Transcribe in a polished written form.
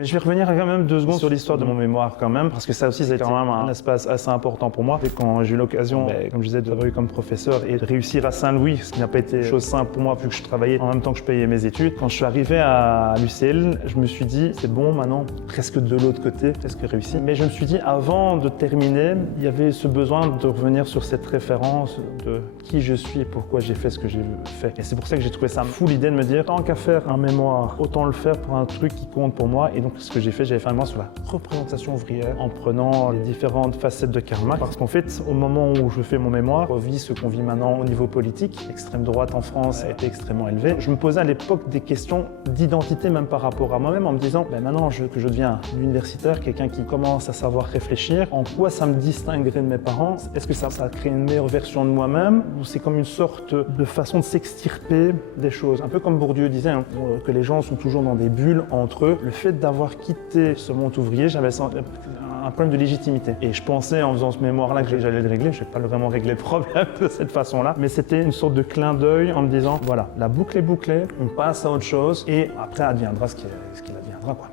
Mais je vais revenir quand même 2 secondes sur l'histoire de mon mémoire quand même, parce que ça aussi c'est quand même un espace assez important pour moi. Et quand j'ai eu l'occasion, comme je disais, de travailler comme professeur et de réussir à Saint-Louis, ce qui n'a pas été chose simple pour moi vu que je travaillais en même temps que je payais mes études. Quand je suis arrivé à l'UCL, je me suis dit c'est bon maintenant, presque de l'autre côté, presque réussi. Mais je me suis dit avant de terminer, il y avait ce besoin de revenir sur cette référence de qui je suis et pourquoi j'ai fait ce que j'ai fait. Et c'est pour ça que j'ai trouvé ça fou l'idée de me dire tant qu'à faire un mémoire, autant le faire pour un truc qui compte pour moi. Et donc ce que j'ai fait, j'avais fait un mémoire sur la représentation ouvrière en prenant les différentes facettes de Karl Marx. Parce qu'en fait, au moment où je fais mon mémoire, on vit ce qu'on vit maintenant au niveau politique. L'extrême droite en France a été extrêmement élevée. Je me posais à l'époque des questions d'identité même par rapport à moi-même en me disant maintenant que je deviens universitaire, quelqu'un qui commence à savoir réfléchir, en quoi ça me distinguerait de mes parents? Est-ce que ça crée une meilleure version de moi-même ou c'est comme une sorte de façon de s'extirper des choses? Un peu comme Bourdieu disait, que les gens sont toujours dans des bulles entre eux. Le fait d'avoir quitté ce monde ouvrier, j'avais un problème de légitimité. Et je pensais en faisant ce mémoire-là que j'allais le régler. Je n'ai pas vraiment réglé le problème de cette façon-là, mais c'était une sorte de clin d'œil en me disant voilà, la boucle est bouclée, on passe à autre chose et après adviendra ce qu'il adviendra, quoi.